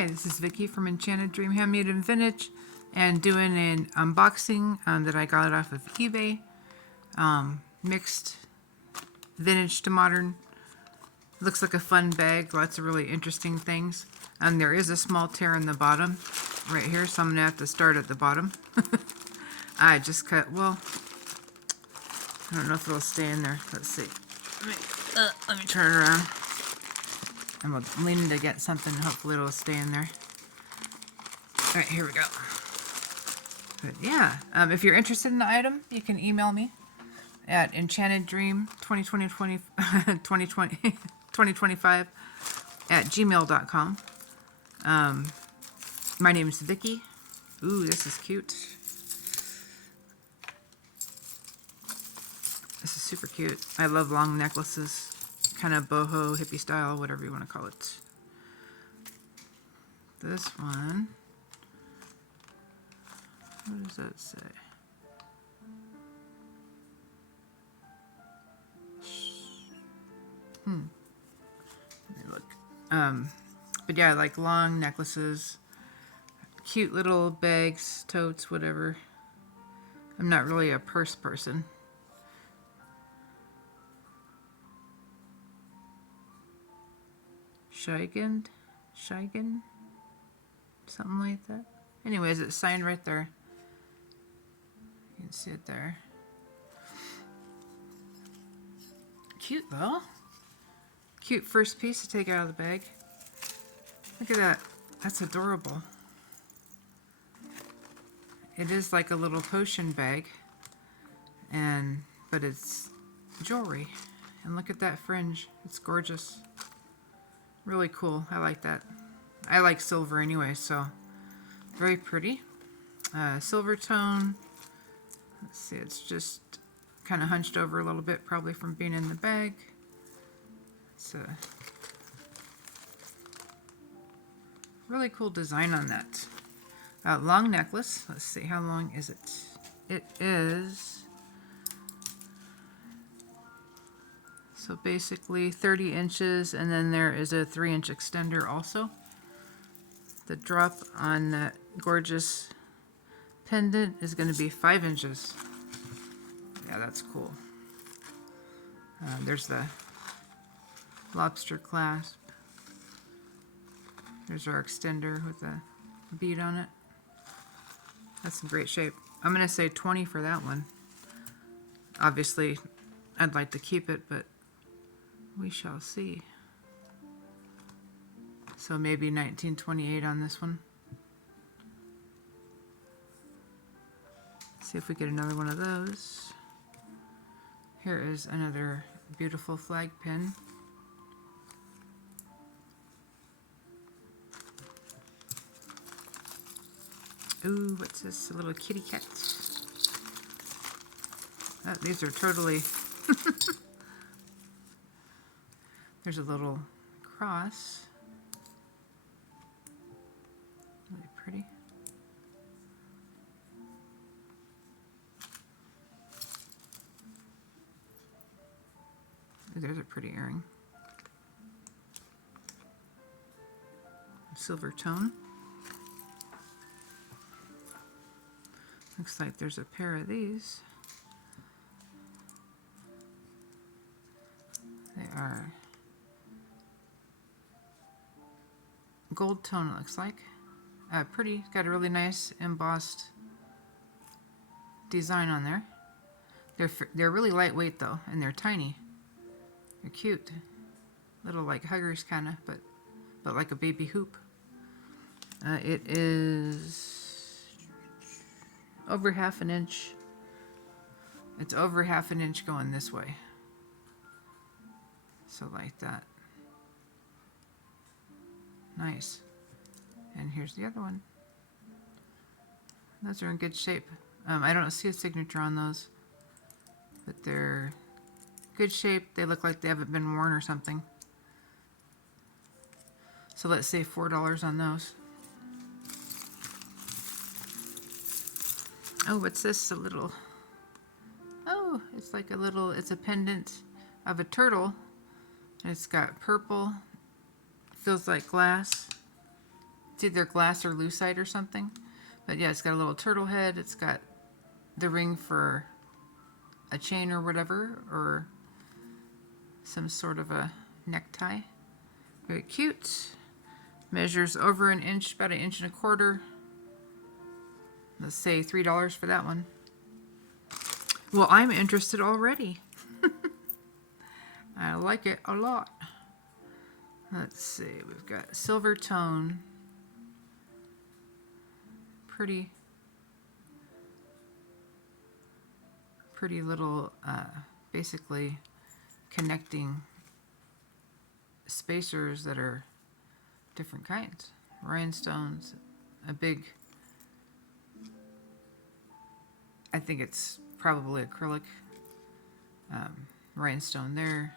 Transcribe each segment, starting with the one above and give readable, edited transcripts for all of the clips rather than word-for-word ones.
Hi, this is Vicky from Enchanted Dream Handmade and Vintage, and doing an unboxing that I got off of eBay. Mixed vintage to modern. Looks like a fun bag, lots of really interesting things. And there is a small tear in the bottom right here, so I'm going to have to start at the bottom. I just cut, well, I don't know if it'll stay in there. Let's see. Let me turn it around. I'm leaning to get something, hopefully it'll stay in there. Alright, here we go. But yeah, if you're interested in the item, you can email me at enchanteddream2025 at gmail.com. My name is Vicky. Ooh, this is cute. This is super cute. I love long necklaces. Kind of boho, hippie style, whatever you want to call it. This one, what does that say? Let me look. But yeah, I like long necklaces, cute little bags, totes, whatever. I'm not really a purse person. Shigan, something like that. Anyways, it's signed right there. You can see it there. Cute though. Cute first piece to take out of the bag. Look at that. That's adorable. It is like a little potion bag, but it's jewelry. And look at that fringe. It's gorgeous. Really cool. I like that. I like silver anyway, so very pretty. Silver tone. Let's see, it's just kind of hunched over a little bit, probably from being in the bag. It's a really cool design on that. Long necklace. Let's see, how long is it? It is, so basically 30 inches, and then there is a 3-inch extender also. The drop on that gorgeous pendant is going to be 5 inches. Yeah, that's cool. There's the lobster clasp. There's our extender with a bead on it. That's in great shape. I'm going to say 20 for that one. Obviously, I'd like to keep it, but we shall see. So maybe 1928 on this one. See if we get another one of those. Here is another beautiful flag pin. Ooh, what's this? A little kitty cat. Oh, these are totally... There's a little cross. Really pretty. Ooh, there's a pretty earring. Silver tone. Looks like there's a pair of these. They are gold tone, it looks like. Pretty. Got a really nice embossed design on there. They're really lightweight though, and they're tiny. They're cute. Little like huggers kind of, but like a baby hoop. It is over 1/2 inch. It's over 1/2 inch going this way. So like that. Nice. And here's the other one. Those are in good shape. I don't see a signature on those, but they're good shape. They look like they haven't been worn or something. So let's say $4 on those. Oh, what's this? A little... Oh, it's like a little... It's a pendant of a turtle. And it's got purple. Feels like glass. It's either glass or lucite or something. But yeah, it's got a little turtle head. It's got the ring for a chain or whatever, or some sort of a necktie. Very cute. Measures over an inch, about 1.25 inches. Let's say $3 for that one. Well, I'm interested already. I like it a lot. Let's see, we've got silver tone. Pretty little, basically connecting spacers that are different kinds. Rhinestones, a big, I think it's probably acrylic, rhinestone there.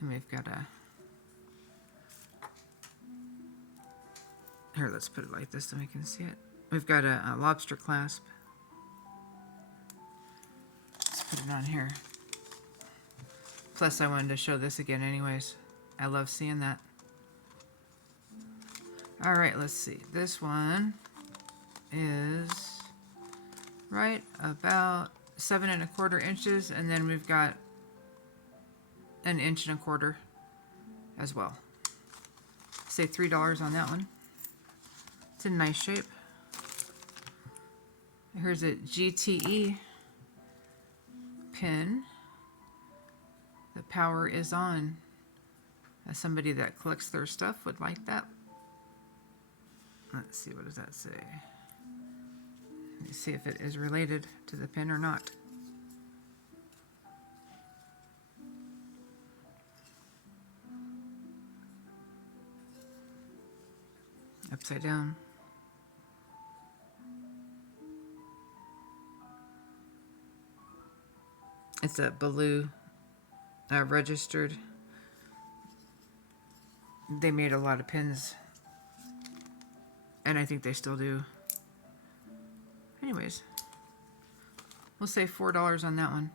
And we've got a, here, let's put it like this so we can see it. We've got a lobster clasp. Let's put it on here. Plus I wanted to show this again anyways. I love seeing that. All right, let's see. This one is right about 7.25 inches, and then we've got 1.25 inches as well. Say $3 on that one. It's in nice shape. Here's a GTE pin. The power is on. As somebody that collects their stuff would like that. Let's see, what does that say? Let me see if it is related to the pin or not. Upside down. It's a blue registered. They made a lot of pins, and I think they still do. Anyways, we'll say $4 on that one.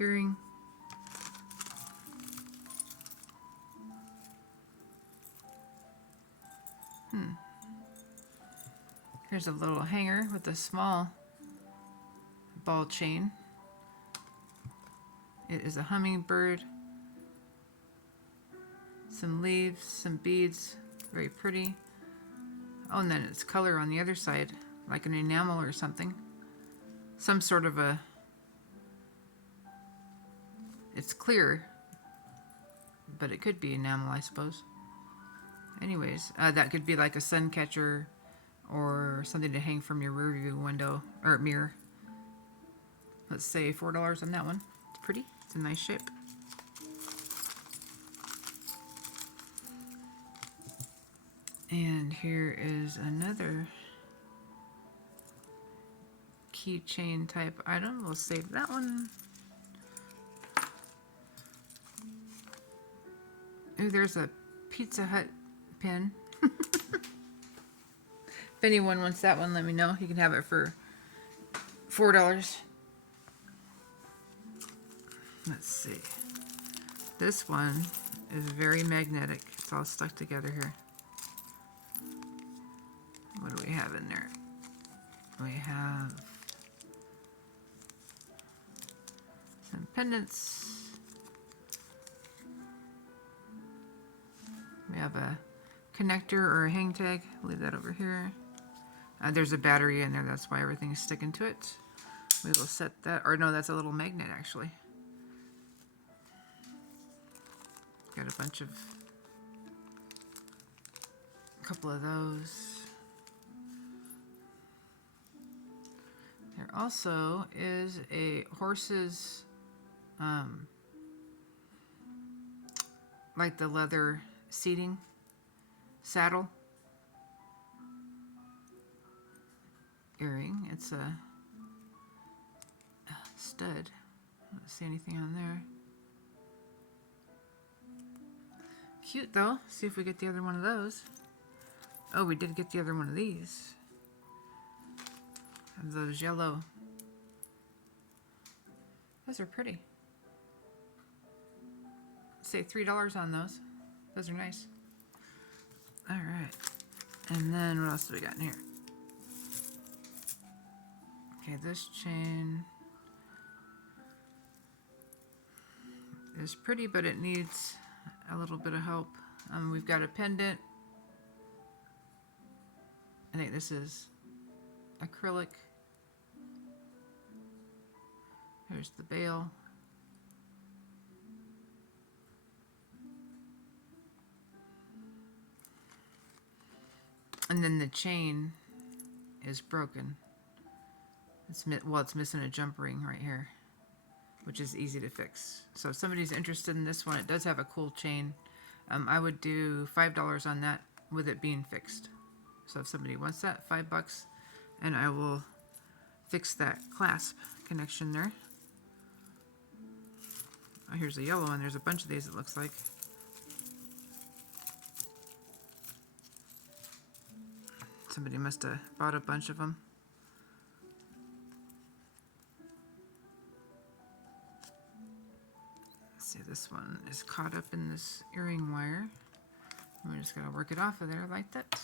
Earring. Here's a little hanger with a small ball chain. It is a hummingbird. Some leaves, some beads, very pretty. Oh, and then it's color on the other side, like an enamel or something. Some sort of a, it's clear, but it could be enamel, I suppose. Anyways, that could be like a sun catcher or something to hang from your rear view window or mirror. Let's say $4 on that one. It's pretty, it's in nice shape. And here is another keychain type item. We'll save that one. Ooh, there's a Pizza Hut pin. If anyone wants that one, let me know. You can have it for $4. Let's see. This one is very magnetic. It's all stuck together here. What do we have in there? We have some pendants. We have a connector or a hang tag. I'll leave that over here. There's a battery in there. That's why everything's sticking to it. We will set that, or no, that's a little magnet actually. Got a bunch of, a couple of those. There also is a horse's, like the leather seating saddle earring. It's a stud. I don't see anything on there. Cute though. See if we get the other one of those. Oh, we did get the other one of these. Of those yellow. Those are pretty. say $3 on those. Those are nice. All right. And then what else do we got in here? Okay, this chain is pretty, but it needs a little bit of help. We've got a pendant. I think this is acrylic. Here's the bail. And then the chain is broken. It's missing a jump ring right here, which is easy to fix. So if somebody's interested in this one, it does have a cool chain. I would do $5 on that with it being fixed. So if somebody wants that, $5, and I will fix that clasp connection there. Oh, here's a yellow one. There's a bunch of these, it looks like. Somebody must have bought a bunch of them. Let's see, this one is caught up in this earring wire. We're just gonna work it off of there like that.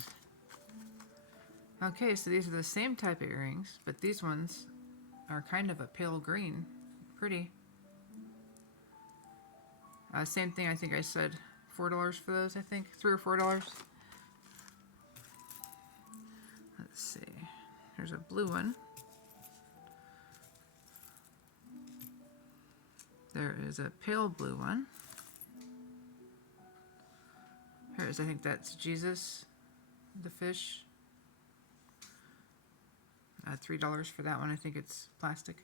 Okay, so these are the same type of earrings, but these ones are kind of a pale green. Pretty. Same thing, I think I said $4 for those, I think. $3 or $4. Let's see. There's a blue one. There is a pale blue one. Here's, I think that's Jesus, the fish. $3 for that one. I think it's plastic.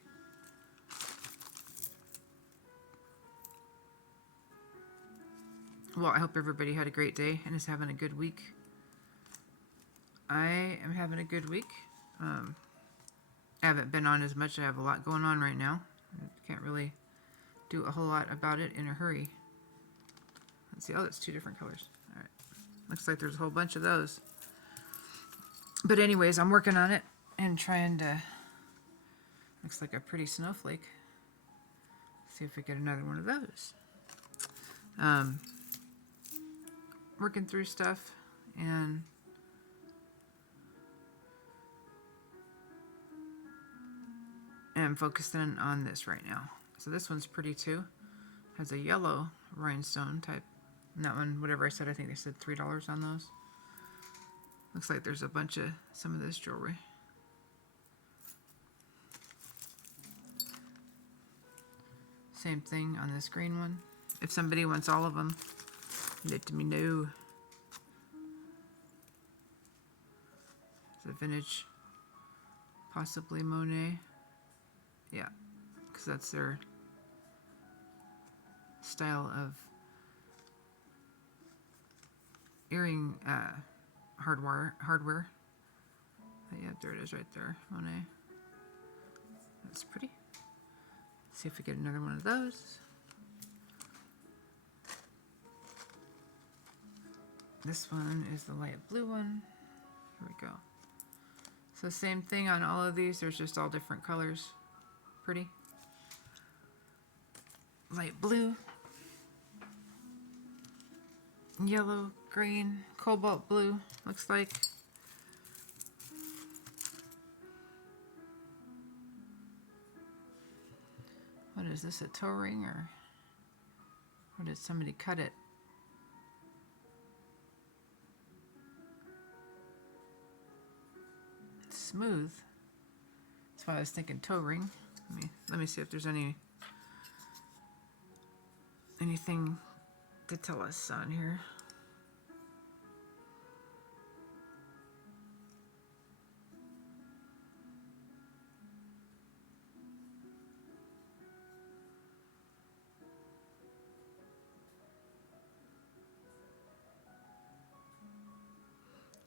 Well, I hope everybody had a great day and is having a good week. I am having a good week. I haven't been on as much. I have a lot going on right now. I can't really do a whole lot about it in a hurry. Let's see. Oh, that's 2 different colors. All right. Looks like there's a whole bunch of those. But anyways, I'm working on it and trying to... Looks like a pretty snowflake. See if we get another one of those. Working through stuff and I'm focusing on this right now. So this one's pretty too. Has a yellow rhinestone type. And that one, whatever I said, I think they said $3 on those. Looks like there's a bunch of some of this jewelry. Same thing on this green one. If somebody wants all of them, let me know. It's a vintage, possibly Monet. Yeah, because that's their style of earring hardware. Yeah, there it is right there, Monet. That's pretty. See if we get another one of those. This one is the light blue one. Here we go. So same thing on all of these. There's just all different colors. Pretty. Light blue. Yellow, green, cobalt blue, looks like. What is this, a toe ring or did somebody cut it? It's smooth. That's why I was thinking toe ring. Let me see if there's anything to tell us on here.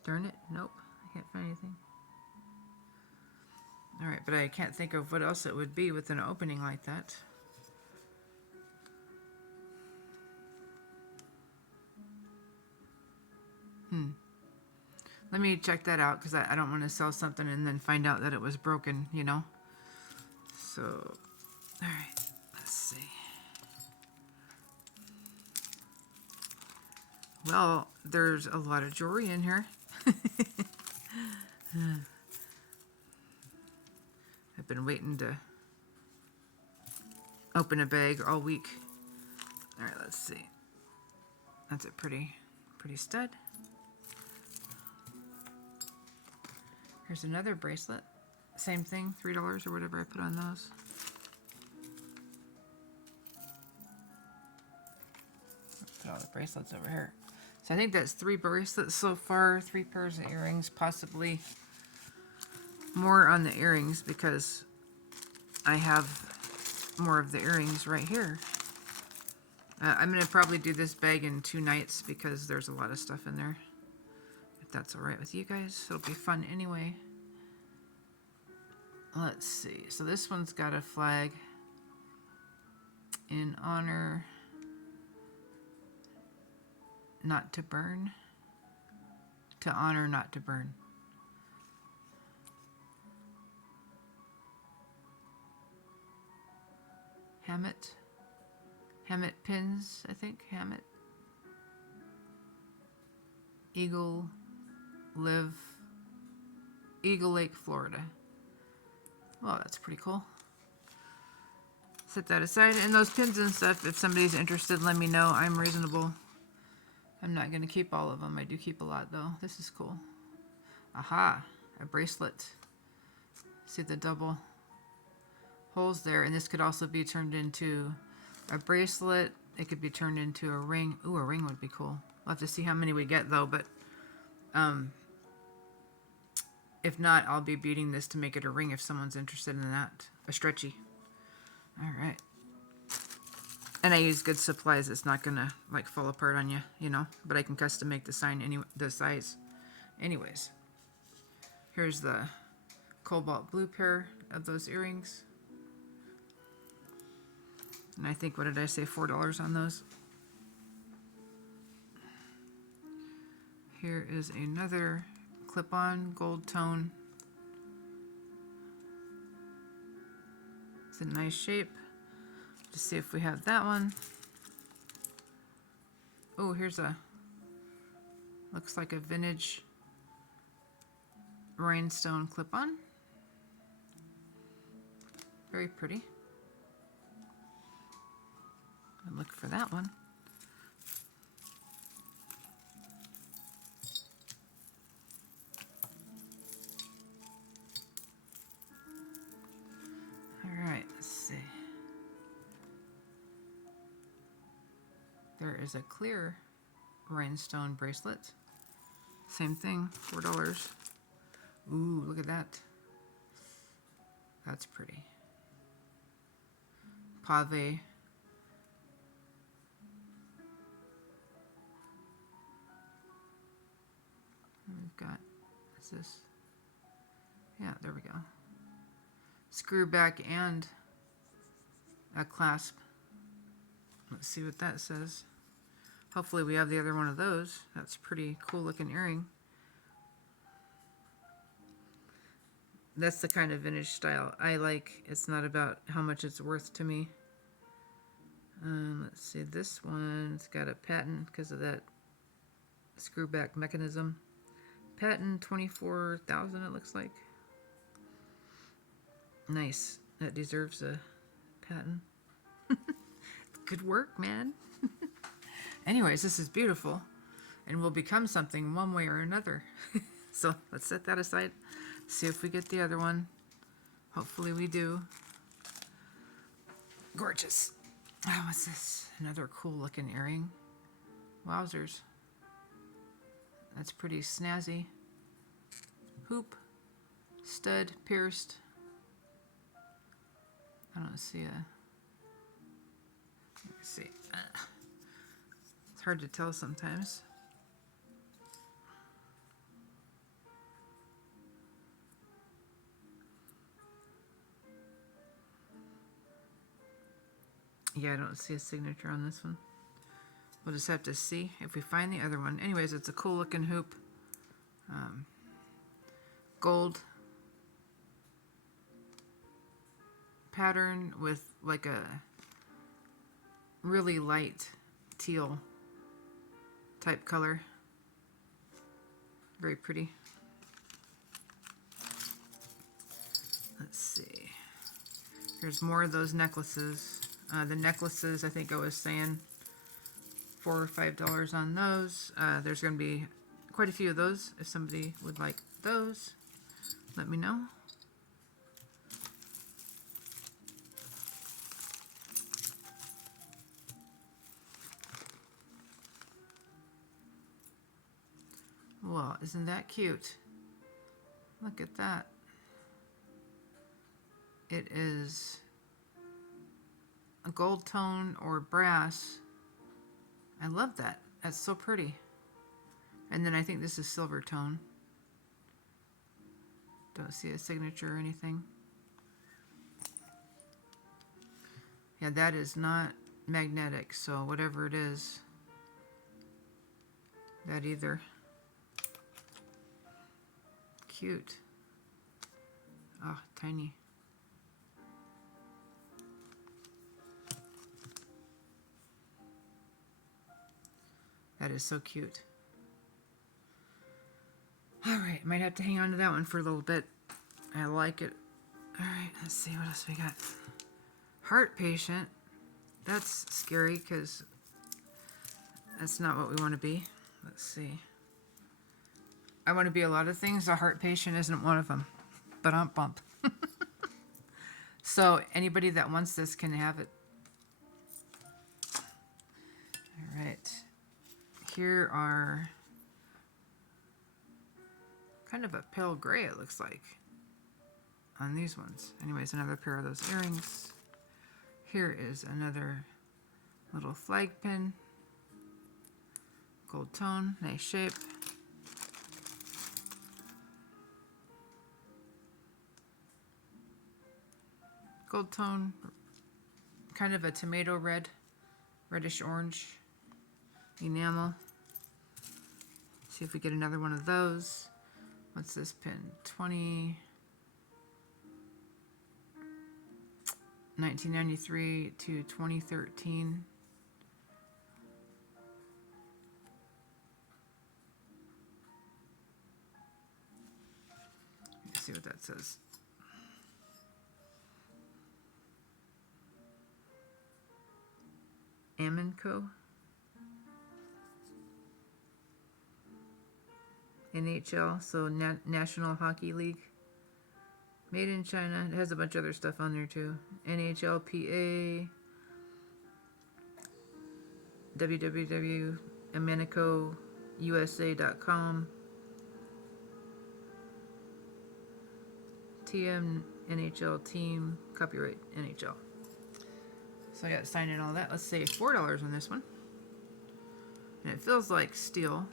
Darn it, nope, I can't find anything. All right, but I can't think of what else it would be with an opening like that. Let me check that out because I don't want to sell something and then find out that it was broken, you know. So, all right, let's see. Well, there's a lot of jewelry in here. I've been waiting to open a bag all week. All right, let's see. That's a pretty stud. Here's another bracelet. Same thing, $3 or whatever I put on those. Put all the bracelets over here. So I think that's 3 bracelets so far, 3 pairs of earrings, possibly more on the earrings because I have more of the earrings right here. I'm going to probably do this bag in 2 nights because there's a lot of stuff in there. If that's alright with you guys, it'll be fun anyway. Let's see. So this one's got a flag in honor not to burn. To honor not to burn. Hammett. Hammett pins, I think. Hammett. Eagle Lake, Florida. Well, that's pretty cool. Set that aside. And those pins and stuff, if somebody's interested, let me know. I'm reasonable. I'm not going to keep all of them. I do keep a lot, though. This is cool. Aha, a bracelet. See the double holes there. And this could also be turned into a bracelet. It could be turned into a ring. Ooh, a ring would be cool. We'll have to see how many we get, though. But if not, I'll be beating this to make it a ring if someone's interested in that. A stretchy. All right. And I use good supplies. It's not going to, like, fall apart on you, you know. But I can custom make the size. Anyways. Here's the cobalt blue pair of those earrings. And I think, what did I say, $4 on those? Here is another clip-on gold tone. It's a nice shape. Just see if we have that one. Oh, here's a, looks like a vintage rhinestone clip-on. Very pretty. I'll look for that one. Alright, let's see. There is a clear rhinestone bracelet. Same thing, $4. Ooh, look at that. That's pretty. Pave. We've got, what's this? Yeah, there we go. Screw back and a clasp. Let's see what that says. Hopefully we have the other one of those. That's a pretty cool looking earring. That's the kind of vintage style I like. It's not about how much it's worth to me. Let's see, this one's got a patent because of that screw back mechanism. Patent 24,000 it looks like. Nice. That deserves a patent. Good work, man. Anyways, this is beautiful and will become something one way or another. So let's set that aside. See if we get the other one. Hopefully we do. Gorgeous. Oh, what's this? Another cool looking earring. Wowzers. That's pretty snazzy. Hoop. Stud. Pierced. I don't see a... Let's see. It's hard to tell sometimes. Yeah, I don't see a signature on this one. We'll just have to see if we find the other one. Anyways, it's a cool looking hoop. Gold pattern with like a really light teal type color. Very pretty. Let's see. Here's more of those necklaces. The necklaces, I think I was saying $4 or $5 on those. There's going to be quite a few of those. If somebody would like those, let me know. Well, isn't that cute? Look at that. It is a gold tone or brass. I love that. That's so pretty. And then I think this is silver tone. Don't see a signature or anything. Yeah, that is not magnetic, so whatever it is, that either. Cute. Oh, tiny. That is so cute. Alright, might have to hang on to that one for a little bit. I like it. Alright, let's see what else we got. Heart patient. That's scary because that's not what we want to be. Let's see. I want to be a lot of things. A heart patient isn't one of them. But I'm bump. So anybody that wants this can have it. Alright. Here are kind of a pale gray, it looks like, on these ones. Anyways, another pair of those earrings. Here is another little flag pin. Gold tone, nice shape. Gold tone, kind of a tomato red, reddish orange enamel. See if we get another one of those. What's this pin? 1993 to 2013. Let's see what that says. Amanco. NHL, so National Hockey League. Made in China. It has a bunch of other stuff on there too. NHLPA. www.amanecousa.com. TM NHL team. Copyright NHL. So I got to sign in all that. Let's say $4 on this one. And it feels like steel.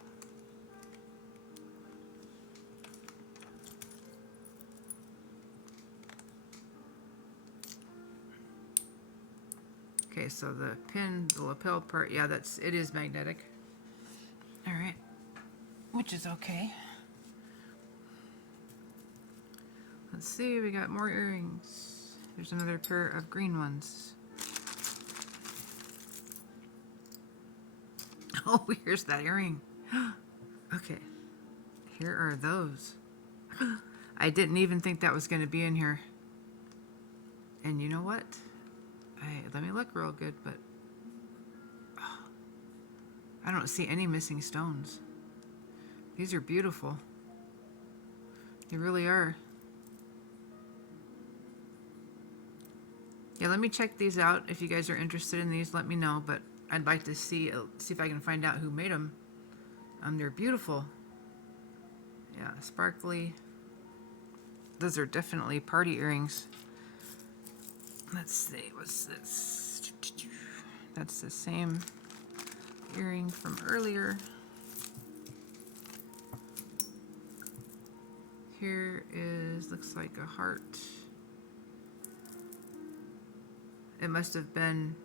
Okay, so the pin, the lapel part, yeah, it is magnetic. All right, which is okay. Let's see, we got more earrings. There's another pair of green ones. Oh, here's that earring. Okay, here are those. I didn't even think that was going to be in here. And you know what? Let me look real good, but I don't see any missing stones. These are beautiful. They really are. Yeah, let me check these out. If you guys are interested in these, let me know. But I'd like to see if I can find out who made them. They're beautiful. Yeah, sparkly. Those are definitely party earrings. Let's see, what's this? That's the same earring from earlier. Here is, looks like a heart. It must have been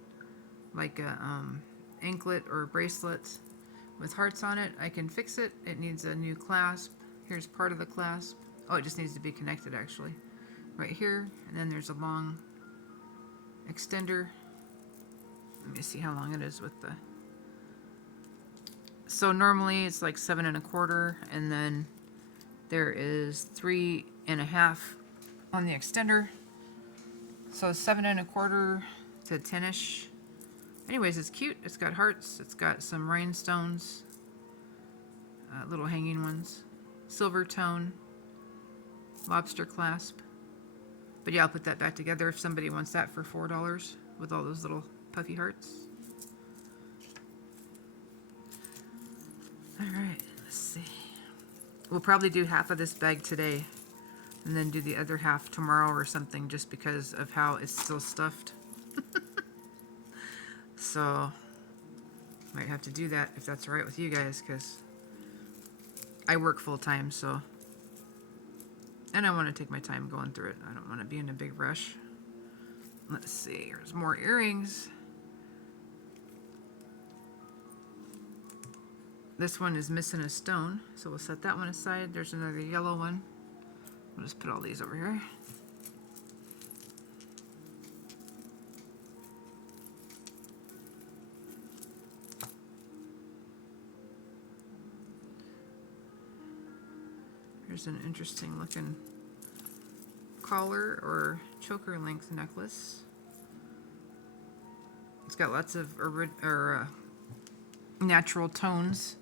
like a anklet or bracelet with hearts on it. I can fix it. It needs a new clasp. Here's part of the clasp. Oh, it just needs to be connected actually. Right here, and then there's a long extender. Let me see how long it is with the So normally it's like 7 1/4, and then there is 3 1/2 on the extender. So 7 1/4 to 10ish. Anyways, it's cute. It's got hearts. It's got some rhinestones, little hanging ones, silver tone, lobster clasp. But yeah, I'll put that back together if somebody wants that for $4 with all those little puffy hearts. All right, let's see. We'll probably do half of this bag today and then do the other half tomorrow or something, just because of how it's still stuffed. So might have to do that if that's all right with you guys, because I work full time, so, and I want to take my time going through it. I don't want to be in a big rush. Let's see, there's more earrings. This one is missing a stone, so we'll set that one aside. There's another yellow one. We'll just put all these over here. Here's an interesting looking collar or choker length necklace. It's got lots of natural tones.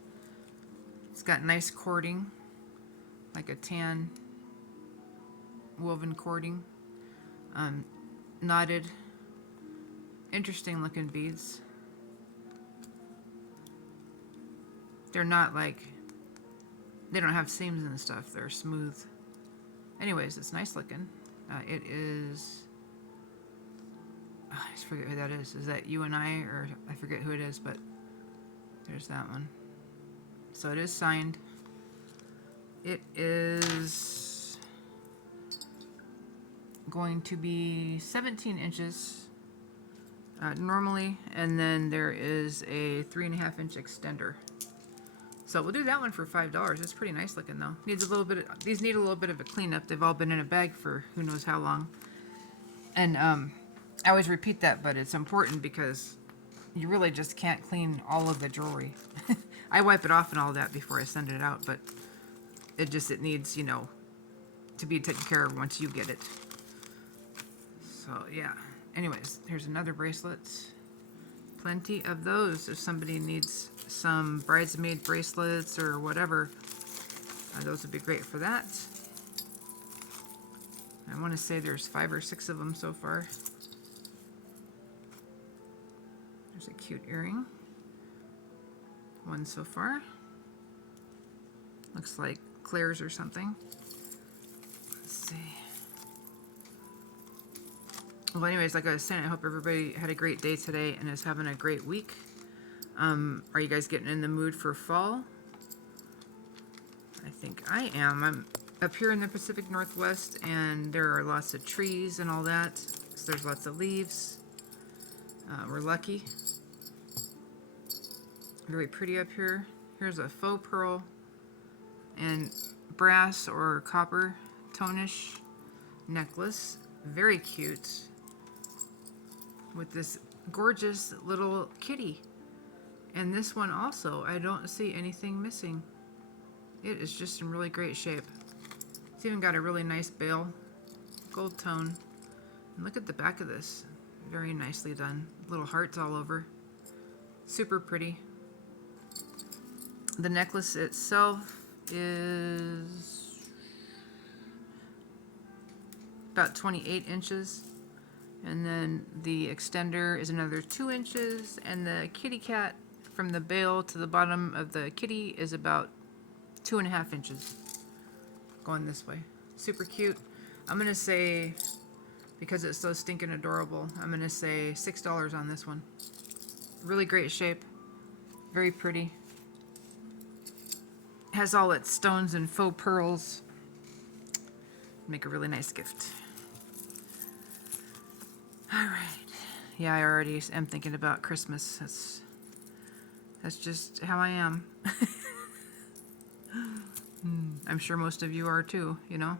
It's got nice cording, like a tan woven cording. Knotted, interesting looking beads. They're not like, they don't have seams and stuff. They're smooth. Anyways, it's nice looking. It is, I just forget who that is. Is that you and I, or I forget who it is, but there's that one. So it is signed. It is going to be 17 inches normally, and then there is a 3 1/2 inch extender. So we'll do that one for $5. It's pretty nice looking though. Needs a little bit of, these need a little bit of a cleanup. They've all been in a bag for who knows how long. And I always repeat that, but it's important because you really just can't clean all of the jewelry. I wipe it off and all that before I send it out, but it needs, you know, to be taken care of once you get it. So yeah. Anyways, here's another bracelet. Plenty of those if somebody needs some bridesmaid bracelets or whatever. Those would be great for that. I want to say there's 5 or 6 of them so far. There's a cute earring. One so far. Looks like Claire's or something. Let's see. Well, anyways, like I was saying, I hope everybody had a great day today and is having a great week. Are you guys getting in the mood for fall? I think I am. I'm up here in the Pacific Northwest, and there are lots of trees and all that. So there's lots of leaves. We're lucky. Very pretty up here. Here's a faux pearl and brass or copper tonish necklace. Very cute. With this gorgeous little kitty. And this one also, I don't see anything missing. It is just in really great shape. It's even got a really nice bail, gold tone. And look at the back of this. Very nicely done. Little hearts all over. Super pretty. The necklace itself is about 28 inches. And then the extender is another 2 inches. And the kitty cat from the bail to the bottom of the kitty is about 2 1/2 inches. Going this way. Super cute. I'm going to say, because it's so stinking adorable, I'm going to say $6 on this one. Really great shape. Very pretty. Has all its stones and faux pearls. Make a really nice gift. All right. Yeah, I already am thinking about Christmas. That's just how I am. I'm sure most of you are too, you know?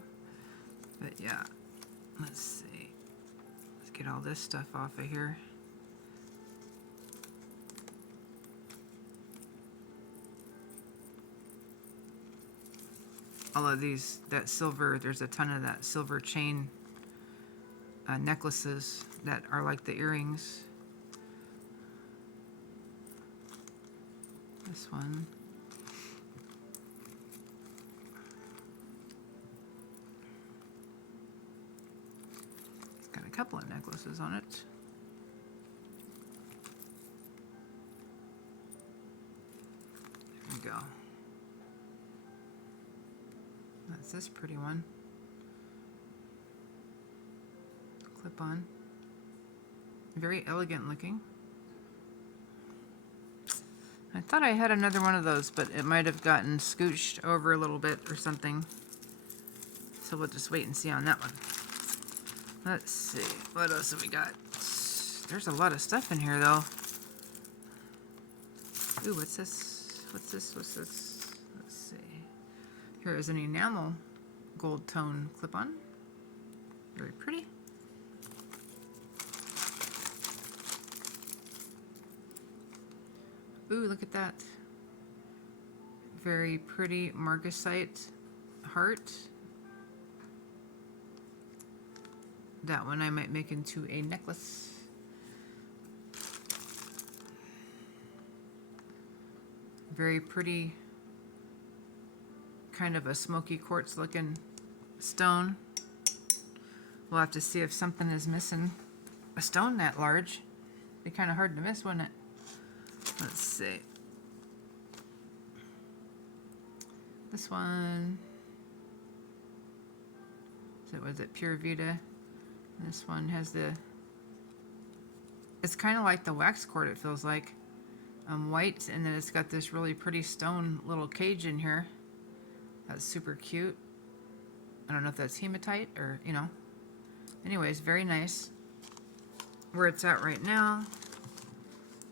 But yeah, let's see. Let's get all this stuff off of here. all of these, that silver, there's a ton of that silver chain necklaces that are like the earrings. This one. It's got a couple of necklaces on it. There we go. That's this pretty one. Clip on. Very elegant looking. I thought I had another one of those, but it might have gotten scooched over a little bit or something. So we'll just wait and see on that one. Let's see. What else have we got? There's a lot of stuff in here, though. Ooh, what's this? What's this? What's this? Let's see. Here is an enamel gold tone clip-on. Very pretty. Ooh, look at that. Very pretty margasite heart. That one I might make into a necklace. Very pretty, kind of a smoky quartz looking stone. We'll have to see if something is missing. A stone that large. Be kind of hard to miss, wouldn't it? Let's see. This one. So was it Pure Vita? This one has the. It's kind of like the wax cord. It feels like white, and then it's got this really pretty stone little cage in here. That's super cute. I don't know if that's hematite or Anyways, very nice. Where it's at right now.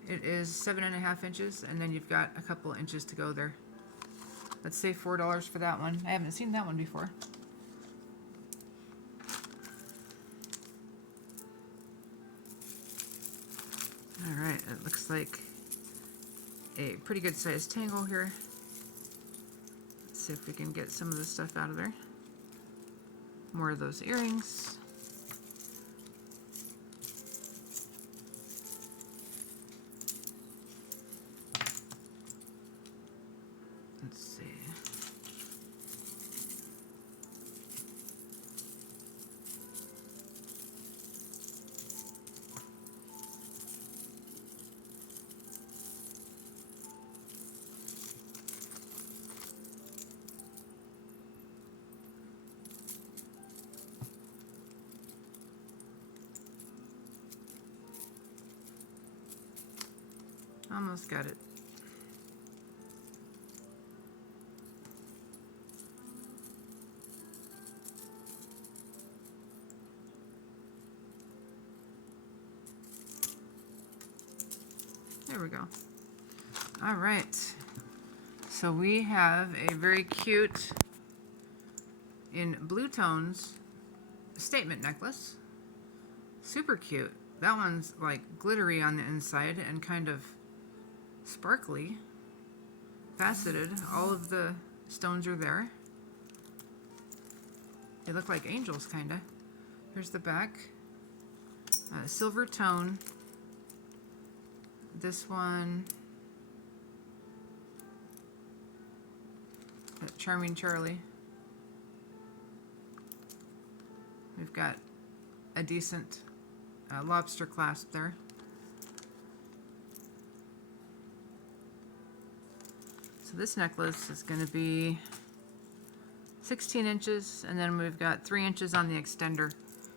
It is 7.5 inches, and then you've got a couple inches to go there. Let's say $4 for that one. I haven't seen that one before. All right, it looks like a pretty good sized tangle here. Let's see if we can get some of the stuff out of there. More of those earrings. Let's see. Almost got it. There we go. All right. So we have a very cute, in blue tones, statement necklace. Super cute. That one's like glittery on the inside and kind of sparkly, faceted. All of the stones are there. They look like angels, kind of. Here's the back. Silver tone. This one, Charming Charlie. We've got a decent lobster clasp there. So this necklace is going to be 16 inches, and then we've got 3 inches on the extender.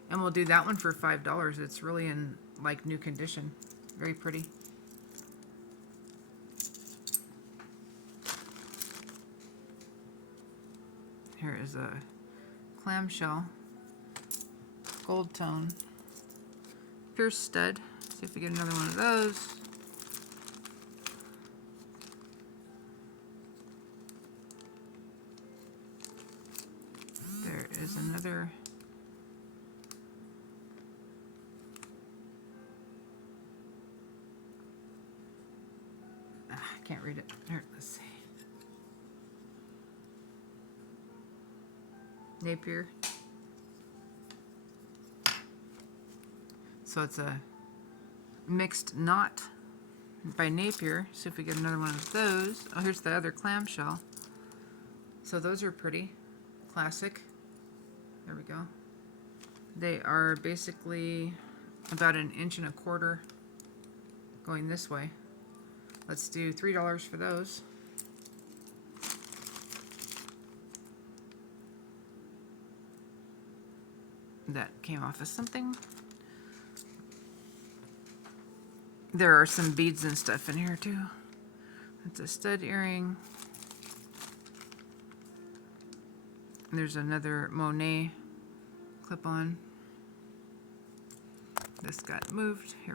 And we'll do that one for $5. It's really in like new condition. Very pretty. Here is a clamshell, gold tone, pierced stud. See if we get another one of those. There is another. I can't read it. Here, let's see. Napier. So it's a mixed knot by Napier. See if we get another one of those. Oh, here's the other clamshell. So those are pretty classic. There we go. They are basically about 1.25 inches going this way. Let's do $3 for those. That came off of something. There are some beads and stuff in here too. It's a stud earring. There's another Monet clip-on. This got moved. Here